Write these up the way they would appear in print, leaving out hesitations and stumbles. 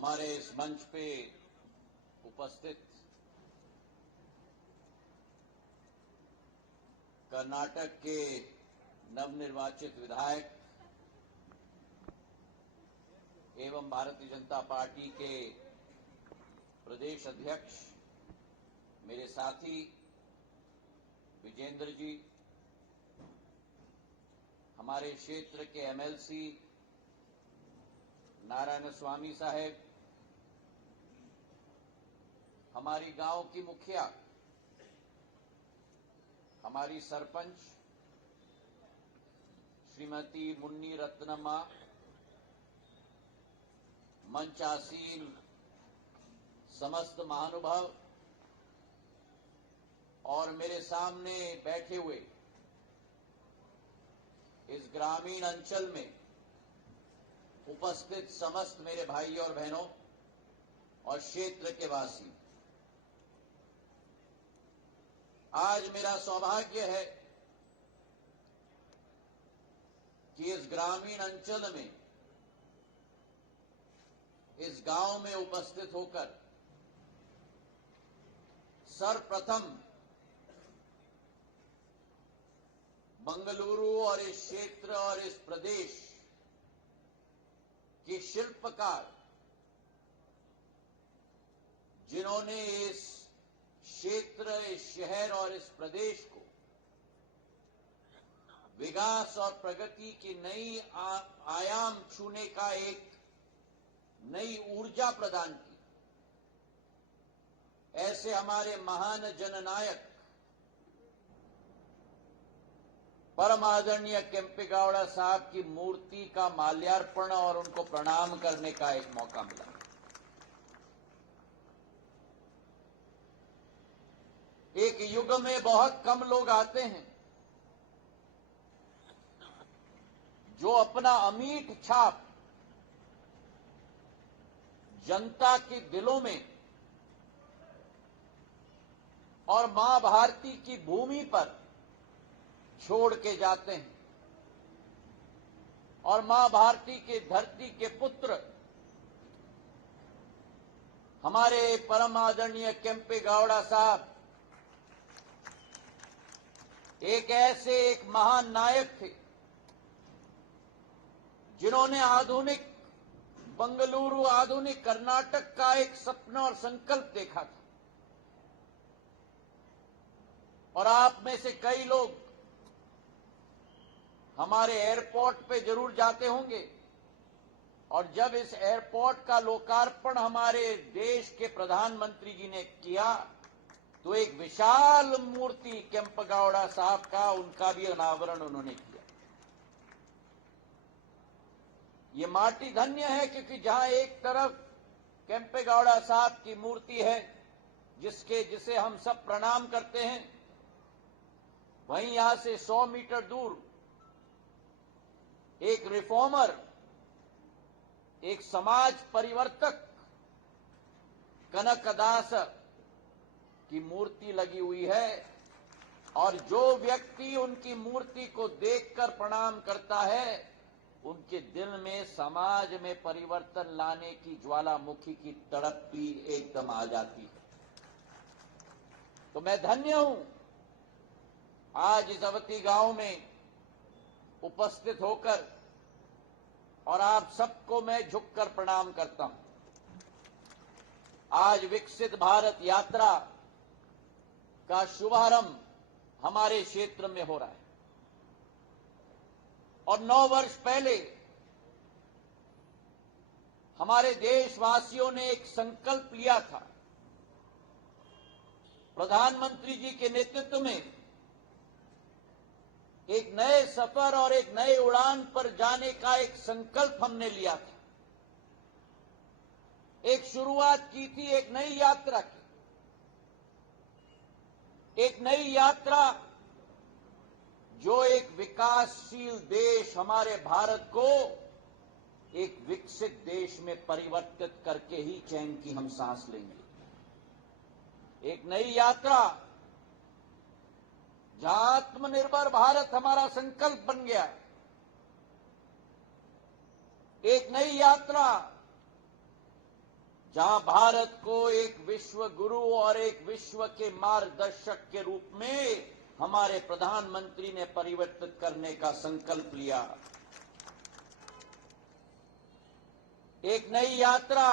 हमारे इस मंच पे उपस्थित कर्नाटक के नवनिर्वाचित विधायक एवं भारतीय जनता पार्टी के प्रदेश अध्यक्ष मेरे साथी विजेंद्र जी, हमारे क्षेत्र के एमएलसी नारायण स्वामी साहेब, हमारी गांव की मुखिया, हमारी सरपंच श्रीमती मुन्नी रत्नमा, मंचासीन समस्त महानुभाव और मेरे सामने बैठे हुए इस ग्रामीण अंचल में उपस्थित समस्त मेरे भाई और बहनों और क्षेत्र के वासी, आज मेरा सौभाग्य है कि इस ग्रामीण अंचल में, इस गांव में उपस्थित होकर सर्वप्रथम बंगलुरु और इस क्षेत्र और इस प्रदेश के शिल्पकार, जिन्होंने इस क्षेत्र, इस शहर और इस प्रदेश को विकास और प्रगति की नई आयाम छूने का एक नई ऊर्जा प्रदान की, ऐसे हमारे महान जननायक परम आदरणीय केम्पेगौड़ा साहब की मूर्ति का माल्यार्पण और उनको प्रणाम करने का एक मौका मिला। एक युग में बहुत कम लोग आते हैं जो अपना अमीट छाप जनता के दिलों में और मां भारती की भूमि पर छोड़ के जाते हैं और मां भारती के धरती के पुत्र हमारे परम आदरणीय केम्पेगौड़ा साहब एक महान नायक थे, जिन्होंने आधुनिक बंगलुरु, आधुनिक कर्नाटक का एक सपना और संकल्प देखा था। और आप में से कई लोग हमारे एयरपोर्ट पे जरूर जाते होंगे और जब इस एयरपोर्ट का लोकार्पण हमारे देश के प्रधानमंत्री जी ने किया तो एक विशाल मूर्ति केम्पेगौड़ा साहब का, उनका भी अनावरण उन्होंने किया। ये माटी धन्य है क्योंकि जहां एक तरफ केम्पेगौड़ा साहब की मूर्ति है जिसे हम सब प्रणाम करते हैं, वहीं यहां से 100 मीटर दूर एक रिफॉर्मर, एक समाज परिवर्तक कनकदास की मूर्ति लगी हुई है। और जो व्यक्ति उनकी मूर्ति को देखकर प्रणाम करता है, उनके दिल में समाज में परिवर्तन लाने की ज्वालामुखी की तड़प भी एकदम आ जाती है। तो मैं धन्य हूं आज इस अवती गांव में उपस्थित होकर, और आप सबको मैं झुककर प्रणाम करता हूं। आज विकसित भारत यात्रा का शुभारंभ हमारे क्षेत्र में हो रहा है और 9 वर्ष पहले हमारे देशवासियों ने एक संकल्प लिया था। प्रधानमंत्री जी के नेतृत्व में एक नए सफर और एक नए उड़ान पर जाने का एक संकल्प हमने लिया था। एक शुरुआत की थी एक नई यात्रा की, एक नई यात्रा जो एक विकासशील देश हमारे भारत को एक विकसित देश में परिवर्तित करके ही चैन की हम सांस लेंगे। एक नई यात्रा जहां आत्मनिर्भर भारत हमारा संकल्प बन गया। एक नई यात्रा जहां भारत को एक विश्व गुरु और एक विश्व के मार्गदर्शक के रूप में हमारे प्रधानमंत्री ने परिवर्तित करने का संकल्प लिया। एक नई यात्रा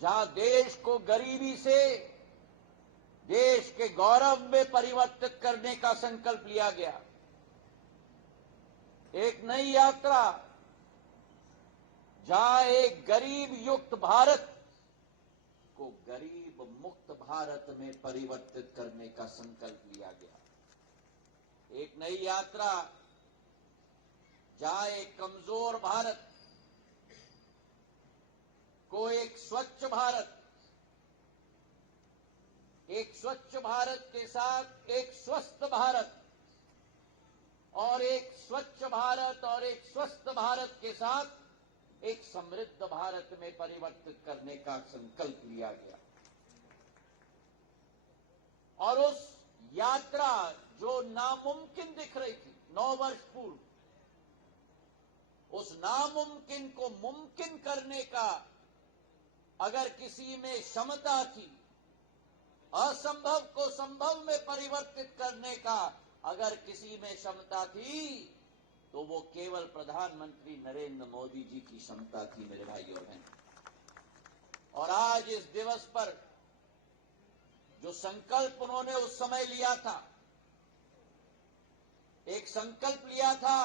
जहां देश को गरीबी से देश के गौरव में परिवर्तित करने का संकल्प लिया गया। एक नई यात्रा जहां एक गरीब युक्त भारत को गरीब मुक्त भारत में परिवर्तित करने का संकल्प लिया गया। एक नई यात्रा जहां एक कमजोर भारत को एक स्वच्छ भारत के साथ एक स्वस्थ भारत और एक स्वच्छ भारत और एक स्वस्थ भारत के साथ एक समृद्ध भारत में परिवर्तित करने का संकल्प लिया गया। और उस यात्रा जो नामुमकिन दिख रही थी 9 वर्ष पूर्व, उस नामुमकिन को मुमकिन करने का अगर किसी में क्षमता थी, असंभव को संभव में परिवर्तित करने का अगर किसी में क्षमता थी, तो वो केवल प्रधानमंत्री नरेंद्र मोदी जी की क्षमता थी, मेरे भाई और बहन। और आज इस दिवस पर जो संकल्प उन्होंने उस समय लिया था, एक संकल्प लिया था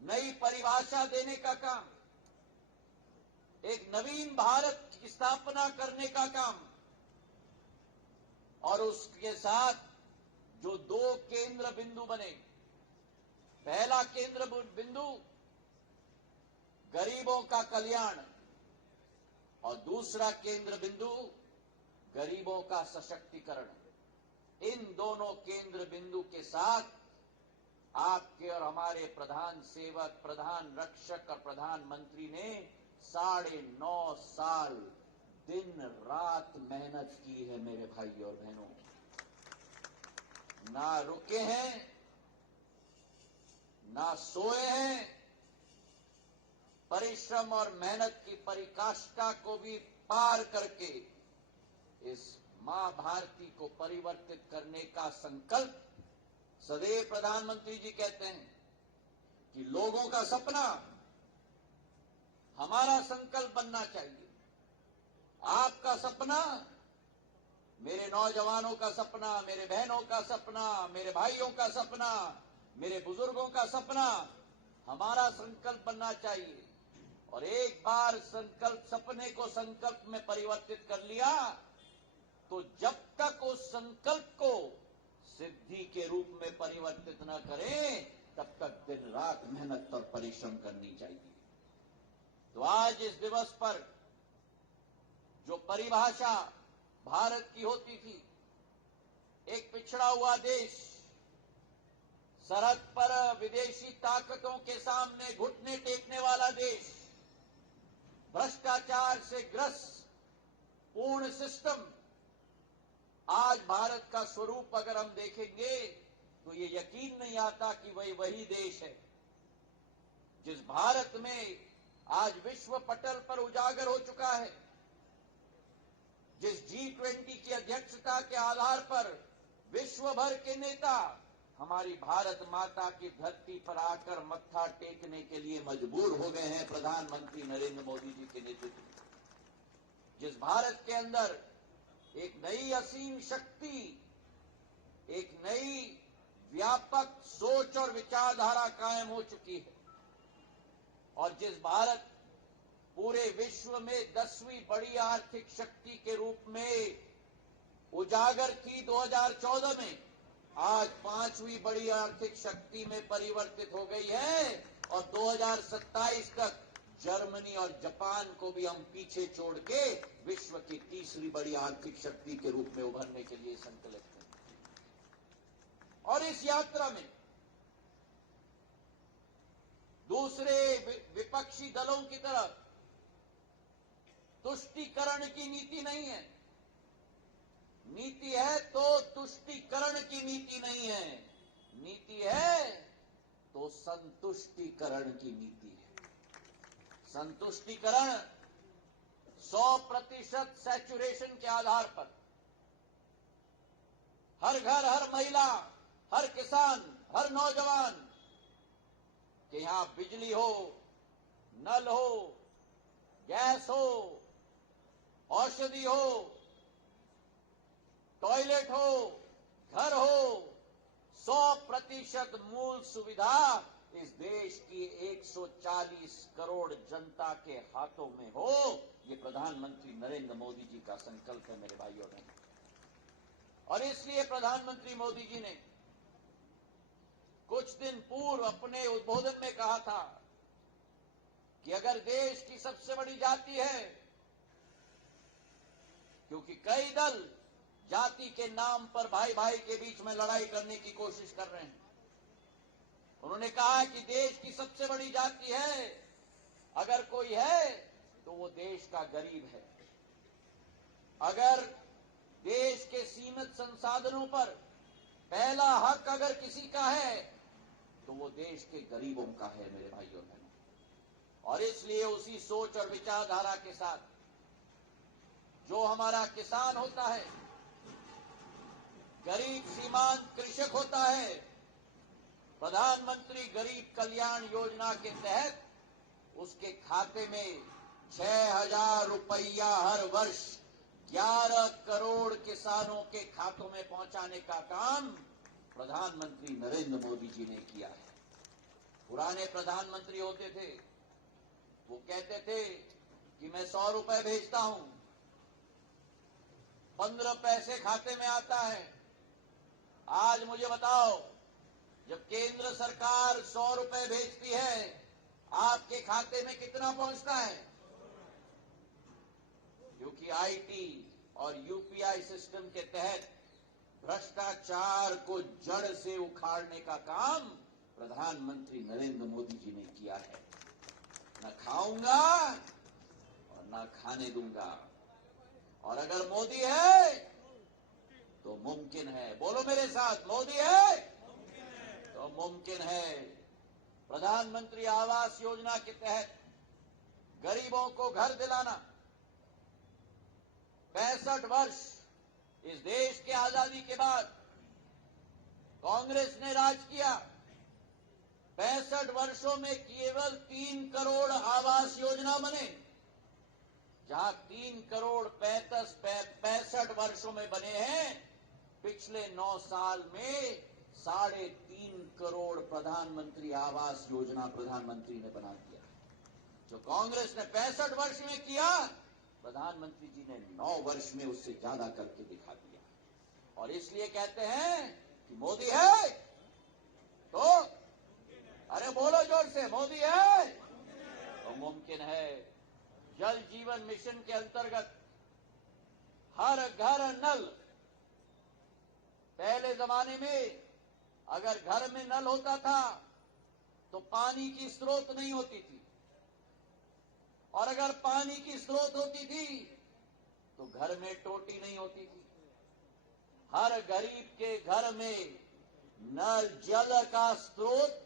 नई परिभाषा देने का काम, एक नवीन भारत की स्थापना करने का काम, और उसके साथ जो 2 केंद्र बिंदु बने। पहला केंद्र बिंदु गरीबों का कल्याण और दूसरा केंद्र बिंदु गरीबों का सशक्तिकरण। इन दोनों केंद्र बिंदु के साथ आपके और हमारे प्रधान सेवक, प्रधान रक्षक और प्रधानमंत्री ने 9.5 साल दिन रात मेहनत की है, मेरे भाई और बहनों। ना रुके हैं, ना सोए हैं, परिश्रम और मेहनत की पराकाष्ठा को भी पार करके इस मां भारती को परिवर्तित करने का संकल्प सदैव प्रधानमंत्री जी कहते हैं कि लोगों का सपना हमारा संकल्प बनना चाहिए। आपका सपना, मेरे नौजवानों का सपना, मेरे बहनों का सपना, मेरे भाइयों का सपना, मेरे बुजुर्गों का सपना हमारा संकल्प बनना चाहिए। और एक बार सपने को संकल्प में परिवर्तित कर लिया, तो जब तक उस संकल्प को सिद्धि के रूप में परिवर्तित न करें, तब तक दिन रात मेहनत और परिश्रम करनी चाहिए। तो आज इस दिवस पर जो परिभाषा भारत की होती थी, एक पिछड़ा हुआ देश, सरहद पर विदेशी ताकतों के सामने घुटने टेकने वाला देश, भ्रष्टाचार से ग्रस्त पूर्ण सिस्टम। आज भारत का स्वरूप अगर हम देखेंगे तो ये यकीन नहीं आता कि वही देश है जिस भारत में आज विश्व पटल पर उजागर हो चुका है, जिस G20 की अध्यक्षता के आधार पर विश्व भर के नेता हमारी भारत माता की धरती पर आकर मत्था टेकने के लिए मजबूर हो गए हैं प्रधानमंत्री नरेंद्र मोदी जी के नेतृत्व में। जिस भारत के अंदर एक नई असीम शक्ति, एक नई व्यापक सोच और विचारधारा कायम हो चुकी है, और जिस भारत पूरे विश्व में 10वीं बड़ी आर्थिक शक्ति के रूप में उजागर थी 2014 में, आज 5वीं बड़ी आर्थिक शक्ति में परिवर्तित हो गई है, और 2027 तक जर्मनी और जापान को भी हम पीछे छोड़ के विश्व की 3री बड़ी आर्थिक शक्ति के रूप में उभरने के लिए संकल्पित हैं। और इस यात्रा में दूसरे विपक्षी दलों की तरफ तुष्टीकरण की नीति नहीं है। नीति है तो तुष्टीकरण की नीति नहीं है, नीति है तो संतुष्टीकरण की नीति है। संतुष्टिकरण 100% सैचुरेशन के आधार पर हर घर, हर महिला, हर किसान, हर नौजवान के यहां बिजली हो, नल हो, गैस हो, औषधि हो, टॉयलेट हो, घर हो, 100% मूल सुविधा इस देश की 140 करोड़ जनता के हाथों में हो। ये प्रधानमंत्री नरेंद्र मोदी जी का संकल्प है मेरे भाइयों बहनों। और इसलिए प्रधानमंत्री मोदी जी ने कुछ दिन पूर्व अपने उद्बोधन में कहा था कि अगर देश की सबसे बड़ी जाति है, क्योंकि कई दल जाति के नाम पर भाई भाई के बीच में लड़ाई करने की कोशिश कर रहे हैं, उन्होंने कहा कि देश की सबसे बड़ी जाति है, अगर कोई है तो वो देश का गरीब है। अगर देश के सीमित संसाधनों पर पहला हक अगर किसी का है तो वो देश के गरीबों का है मेरे भाइयों बहनों। और इसलिए उसी सोच और विचारधारा के साथ जो हमारा किसान होता है, गरीब सीमांत कृषक होता है, प्रधानमंत्री गरीब कल्याण योजना के तहत उसके खाते में 6,000 रुपया हर वर्ष 11 करोड़ किसानों के खातों में पहुंचाने का काम प्रधानमंत्री नरेंद्र मोदी जी ने किया है। पुराने प्रधानमंत्री होते थे, वो कहते थे कि मैं 100 रुपए भेजता हूं, 15 पैसे खाते में आता है। आज मुझे बताओ, जब केंद्र सरकार 100 रुपए भेजती है, आपके खाते में कितना पहुंचता है? क्योंकि आईटी और यूपीआई सिस्टम के तहत भ्रष्टाचार को जड़ से उखाड़ने का काम प्रधानमंत्री नरेंद्र मोदी जी ने किया है। न खाऊंगा और न खाने दूंगा। और अगर मोदी है तो मुमकिन है। बोलो मेरे साथ, मोदी है तो मुमकिन है। प्रधानमंत्री आवास योजना के तहत गरीबों को घर दिलाना। 65 वर्ष इस देश के आजादी के बाद कांग्रेस ने राज किया। 65 वर्षों में केवल 3 करोड़ आवास योजना बने, जहां 3 करोड़ 65 वर्षों में बने हैं। पिछले 9 साल में 3.5 करोड़ प्रधानमंत्री आवास योजना प्रधानमंत्री ने बना दिया। जो कांग्रेस ने 65 वर्ष में किया, प्रधानमंत्री जी ने 9 वर्ष में उससे ज्यादा करके दिखा दिया। और इसलिए कहते हैं कि मोदी है तो, अरे बोलो जोर से, मोदी है तो मुमकिन है। जल जीवन मिशन के अंतर्गत हर घर नल। पहले जमाने में अगर घर में नल होता था तो पानी की स्रोत नहीं होती थी, और अगर पानी की स्रोत होती थी तो घर में टोटी नहीं होती थी। हर गरीब के घर में नल, जल का स्रोत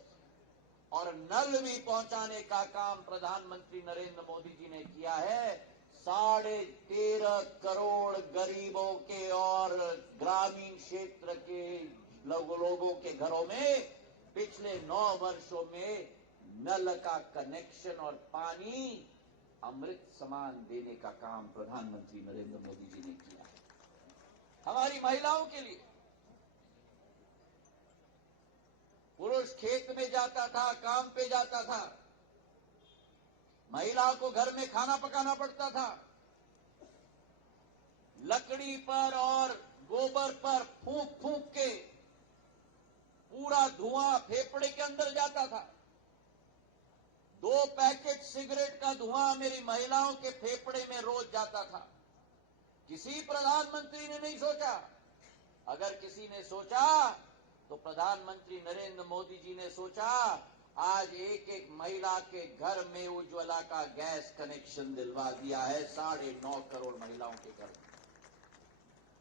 और नल भी पहुंचाने का काम प्रधानमंत्री नरेंद्र मोदी जी ने किया है। 13.5 करोड़ गरीबों के और ग्रामीण क्षेत्र के लोगों के घरों में पिछले 9 वर्षों में नल का कनेक्शन और पानी अमृत समान देने का काम प्रधानमंत्री नरेंद्र मोदी जी ने किया है। हमारी महिलाओं के लिए, पुरुष खेत में जाता था, काम पे जाता था, महिला को घर में खाना पकाना पड़ता था। लकड़ी पर और गोबर पर फूंक फूंक के पूरा धुआं फेफड़े के अंदर जाता था। 2 पैकेट सिगरेट का धुआं मेरी महिलाओं के फेफड़े में रोज जाता था। किसी प्रधानमंत्री ने नहीं सोचा। अगर किसी ने सोचा तो प्रधानमंत्री नरेंद्र मोदी जी ने सोचा। आज एक एक महिला के घर में उज्ज्वला का गैस कनेक्शन दिलवा दिया है, 9.5 करोड़ महिलाओं के घर में।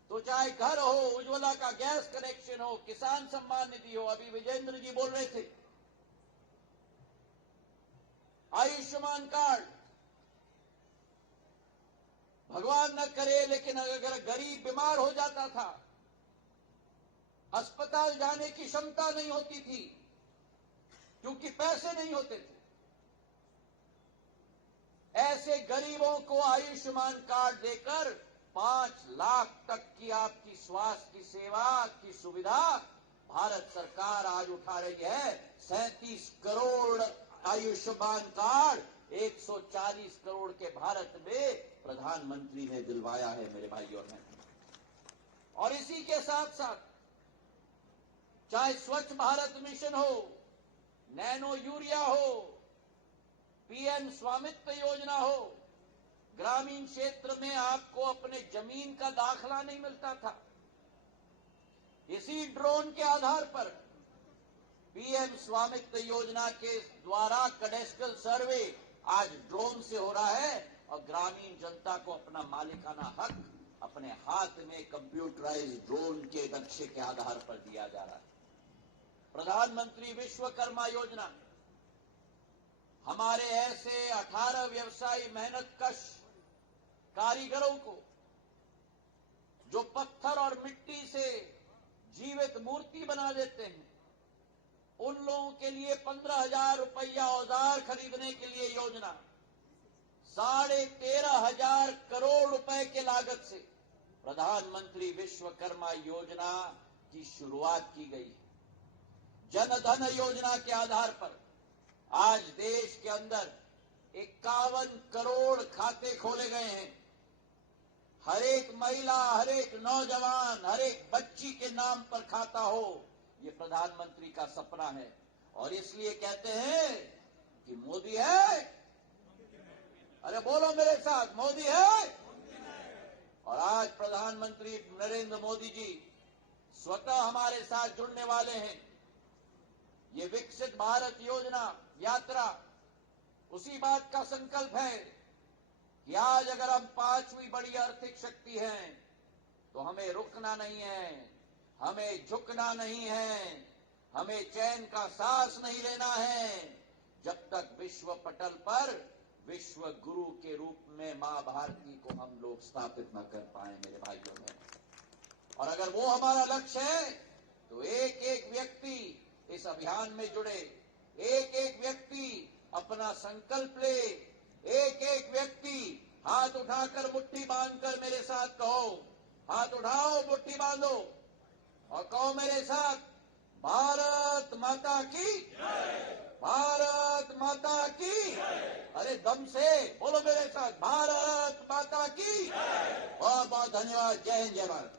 तो चाहे घर हो, उज्ज्वला का गैस कनेक्शन हो, किसान सम्मान निधि हो, अभी विजेंद्र जी बोल रहे थे, आयुष्मान कार्ड, भगवान न करे, लेकिन अगर गरीब बीमार हो जाता था, अस्पताल जाने की क्षमता नहीं होती थी क्योंकि पैसे नहीं होते थे, ऐसे गरीबों को आयुष्मान कार्ड देकर 5 लाख तक की आपकी स्वास्थ्य की सेवा की सुविधा भारत सरकार आज उठा रही है। 37 करोड़ आयुष्मान कार्ड 140 करोड़ के भारत में प्रधानमंत्री ने दिलवाया है मेरे भाई और बहनों। और इसी के साथ साथ चाहे स्वच्छ भारत मिशन हो, नैनो यूरिया हो, पीएम स्वामित्व योजना हो, ग्रामीण क्षेत्र में आपको अपने जमीन का दाखला नहीं मिलता था, इसी ड्रोन के आधार पर पीएम स्वामित्व योजना के द्वारा कैडेस्ट्रल सर्वे आज ड्रोन से हो रहा है और ग्रामीण जनता को अपना मालिकाना हक अपने हाथ में कंप्यूटराइज्ड ड्रोन के नक्शे के आधार पर दिया जा रहा है। प्रधानमंत्री विश्वकर्मा योजना हमारे ऐसे 18 व्यवसायी मेहनतकश कारीगरों को जो पत्थर और मिट्टी से जीवित मूर्ति बना देते हैं, उन लोगों के लिए 15,000 रुपया औजार खरीदने के लिए योजना 13,500 करोड़ रुपए के लागत से प्रधानमंत्री विश्वकर्मा योजना की शुरुआत की गई है। जन धन योजना के आधार पर आज देश के अंदर 51 करोड़ खाते खोले गए हैं। हर एक महिला, हर एक नौजवान, हर एक बच्ची के नाम पर खाता हो, ये प्रधानमंत्री का सपना है। और इसलिए कहते हैं कि मोदी है, अरे बोलो मेरे साथ, मोदी है। और आज प्रधानमंत्री नरेंद्र मोदी जी स्वतः हमारे साथ जुड़ने वाले हैं। ये विकसित भारत योजना यात्रा उसी बात का संकल्प है कि आज अगर हम 5वीं बड़ी आर्थिक शक्ति हैं तो हमें रुकना नहीं है, हमें झुकना नहीं है, हमें चैन का सांस नहीं लेना है जब तक विश्व पटल पर विश्व गुरु के रूप में मां भारती को हम लोग स्थापित न कर पाए मेरे भाइयों में। और अगर वो हमारा लक्ष्य है तो एक एक व्यक्ति इस अभियान में जुड़े, एक एक व्यक्ति अपना संकल्प ले, एक एक व्यक्ति हाथ उठाकर मुट्ठी बांधकर मेरे साथ कहो, हाथ उठाओ, मुट्ठी बांधो और कहो मेरे साथ, भारत माता की, भारत माता की। अरे दम से बोलो मेरे साथ, भारत माता की। बहुत बहुत धन्यवाद। जय हिंद, जय भारत।